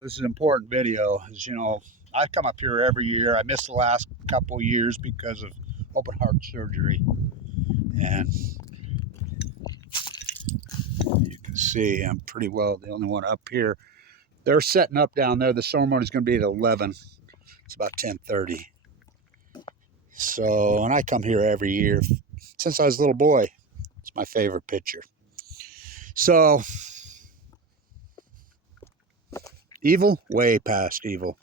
This is an important video. As you know, I come up here every year. I missed the last couple years because of open heart surgery. And you can see I'm pretty well the only one up here. They're setting up down there. The ceremony is going to be at 11. It's about 10:30. So, and I come here every year since I was a little boy. It's my favorite picture. So, evil, way past evil.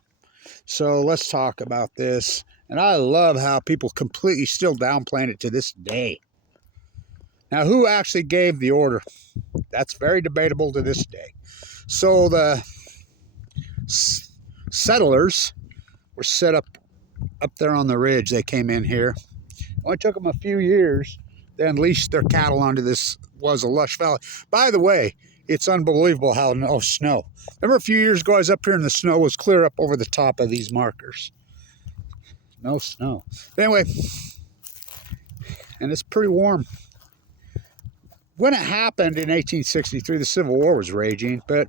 So let's talk about this. And I love how people completely still downplaying it to this day. Now, who actually gave the order? That's very debatable to this day. So the settlers were set up there on the ridge. They came in here. It only took them a few years. They unleashed their cattle onto this, was a lush valley. By the way, it's unbelievable how no snow. Remember a few years ago I was up here and the snow was clear up over the top of these markers. No snow. But anyway, and it's pretty warm. When it happened in 1863, the Civil War was raging, but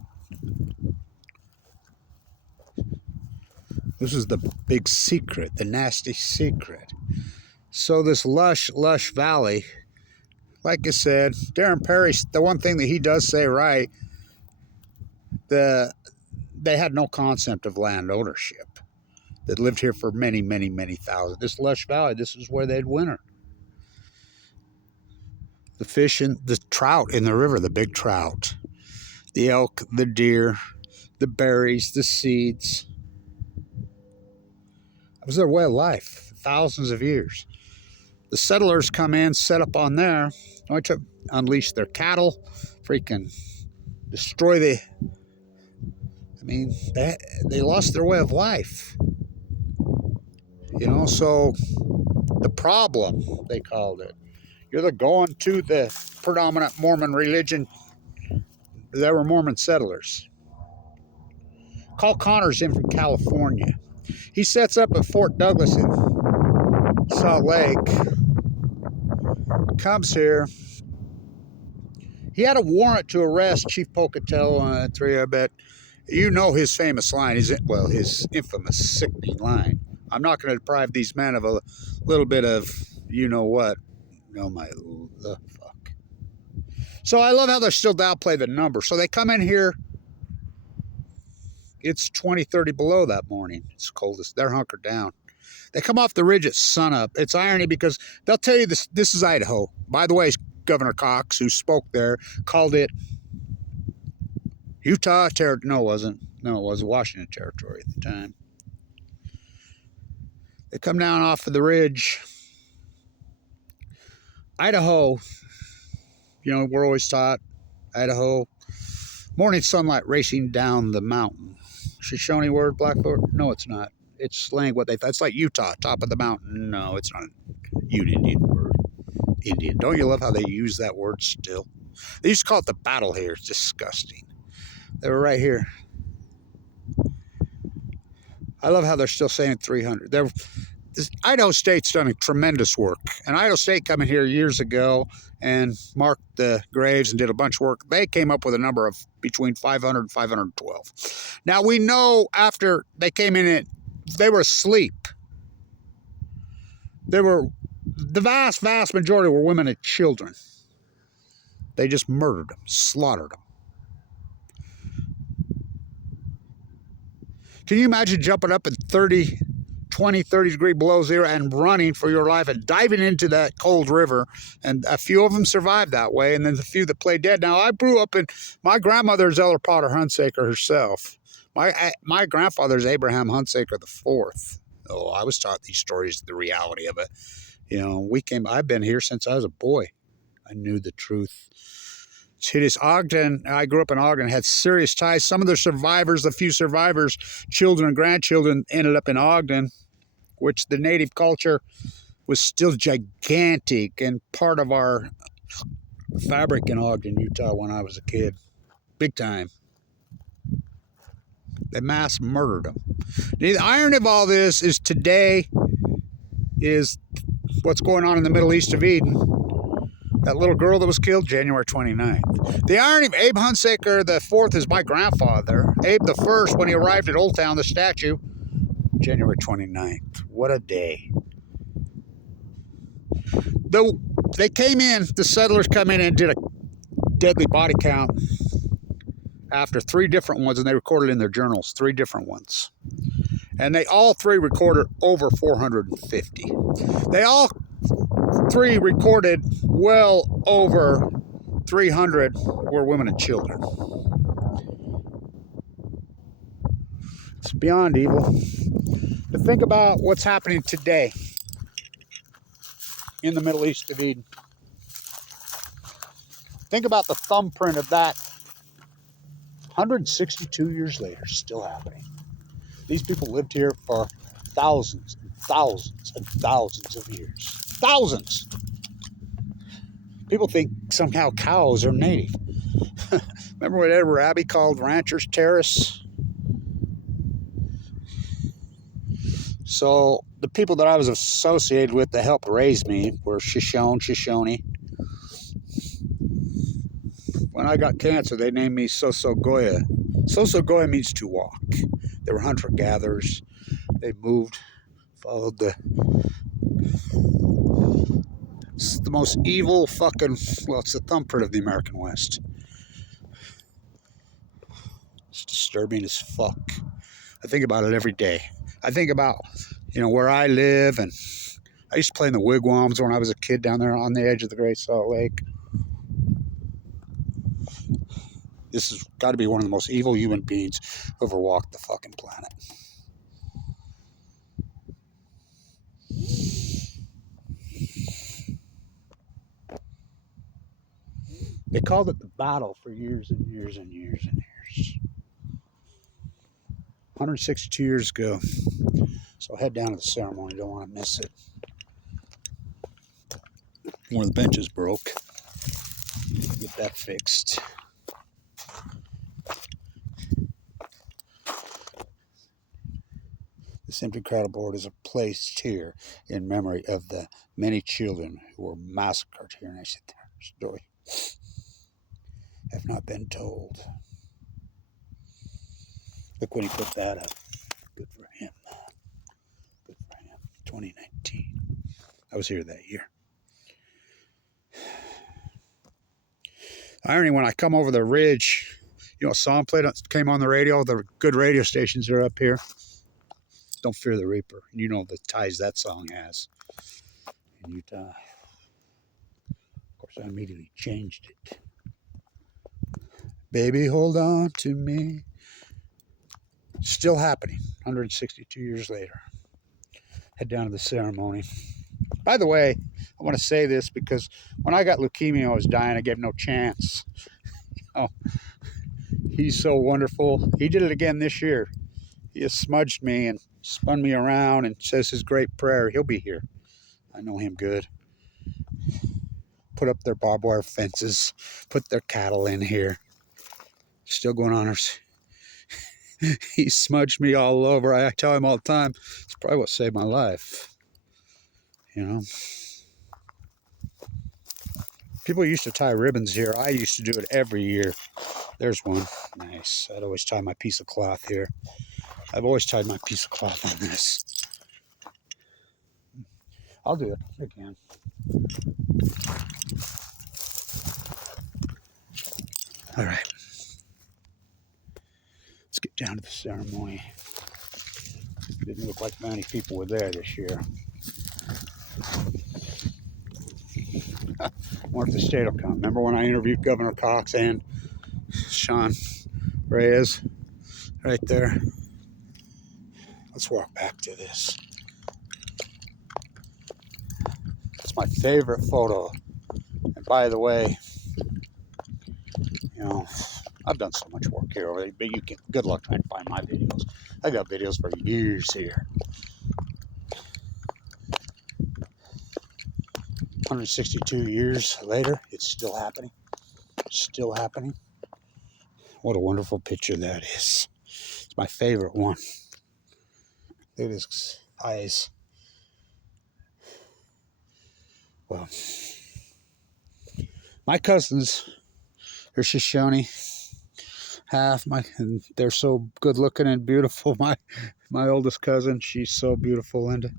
this is the big secret, the nasty secret. So this lush valley, like I said, Darren Perry, the one thing that he does say right, they had no concept of land ownership. That lived here for many thousands. This lush valley, this is where they'd winter. The fish and the trout in the river, the big trout, the elk, the deer, the berries, the seeds. It was their way of life, thousands of years. The settlers come in, set up on there, unleash their cattle, freaking destroy they lost their way of life. You know, so the problem, they called it. You're either going to the predominant Mormon religion. There were Mormon settlers. Call Connors in from California. He sets up at Fort Douglas in Salt Lake. Comes here. He had a warrant to arrest Chief Pocatello on 3, I bet. You know his famous line, his infamous sickening line. I'm not going to deprive these men of a little bit of you-know-what. Oh, the fuck. So I love how they're still downplay the number. So they come in here. It's 20, 30 below that morning. It's coldest. They're hunkered down. They come off the ridge at sunup. It's irony because they'll tell you this is Idaho. By the way, Governor Cox, who spoke there, called it Utah territory. No, it wasn't. No, it was Washington territory at the time. They come down off of the ridge. Idaho, we're always taught, Idaho, morning sunlight racing down the mountain. Shoshone word, Blackfoot? No, it's not. It's slang what they thought. It's like Utah, top of the mountain. No, it's not a Ute Indian word. Indian. Don't you love how they use that word still? They used to call it the battle here. It's disgusting. They were right here. I love how they're still saying 300. Idaho State's done a tremendous work. And Idaho State come in here years ago and marked the graves and did a bunch of work. They came up with a number of between 500 and 512. Now, we know after they came in, they were asleep. The vast majority were women and children. They just murdered them, slaughtered them. Can you imagine jumping up at 30 degree below zero and running for your life and diving into that cold river? And a few of them survived that way, and then the few that played dead. Now, I grew up in, my grandmother's Eller Potter Hunsaker herself. My grandfather's Abraham Hunsaker IV. Oh, I was taught these stories, the reality of it. I've been here since I was a boy. I knew the truth. It's hideous. Ogden, I grew up in Ogden, had serious ties. Some of the survivors, the few survivors, children and grandchildren, ended up in Ogden, which the native culture was still gigantic and part of our fabric in Ogden, Utah, when I was a kid. Big time. They mass murdered them. The irony of all this is today is what's going on in the Middle East of Eden. That little girl that was killed, January 29th. The irony of Abe Hunsaker the fourth is my grandfather. Abe the first, when he arrived at Old Town, the statue, January 29th. What a day. They came in, the settlers come in and did a deadly body count after 3 different ones, and they recorded in their journals 3 different ones. And they all 3 recorded over 450. They all 3 recorded well over 300 were women and children. It's beyond evil. To think about what's happening today in the Middle East of Eden. Think about the thumbprint of that 162 years later, still happening. These people lived here for thousands and thousands and thousands of years. Thousands! People think somehow cows are native. Remember what Edward Abbey called ranchers terrorists? So the people that I was associated with that helped raise me were Shoshone. When I got cancer, they named me Sosogoya. Sosogoya means to walk. They were hunter-gatherers. They moved, followed it's the most evil fucking, well, it's the thumbprint of the American West. It's disturbing as fuck. I think about it every day. I think about, where I live, and I used to play in the wigwams when I was a kid down there on the edge of the Great Salt Lake. This has got to be one of the most evil human beings who ever walked the fucking planet. They called it the battle for years and years and years and years. 162 years ago. So I'll head down to the ceremony. Don't want to miss it. One of the benches broke. Get that fixed. This empty cradle board is placed here in memory of the many children who were massacred here. And I said, their story have not been told. Look when he put that up. Good for him. Good for him. 2019. I was here that year. Irony, when I come over the ridge, a song came on the radio. The good radio stations are up here. Don't Fear the Reaper. You know the ties that song has in Utah. Of course, I immediately changed it. Baby, hold on to me. Still happening 162 years later. Head down to the ceremony. By the way, I want to say this because when I got leukemia, I was dying. I gave him no chance. He's so wonderful. He did it again this year. He has smudged me and spun me around and says his great prayer. He'll be here. I know him good. Put up their barbed wire fences. Put their cattle in here. Still going on. He smudged me all over. I tell him all the time, it's probably what saved my life. People used to tie ribbons here. I used to do it every year. There's one. Nice. I'd always tie my piece of cloth here. I've always tied my piece of cloth on this. I'll do it again. All right. Let's get down to the ceremony. Didn't look like many people were there this year. I wonder if the state will come. Remember when I interviewed Governor Cox and Sean Reyes? Right there. Let's walk back to this. It's my favorite photo. And by the way, I've done so much work here already, but good luck trying to find my videos. I got videos for years here. 162 years later, it's still happening. Still happening. What a wonderful picture that is. It's my favorite one. Look at his eyes. Well, My cousins, they're Shoshone, and they're so good looking and beautiful. My oldest cousin, she's so beautiful, Linda.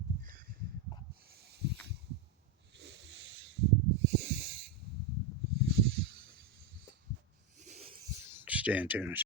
Stay tuned.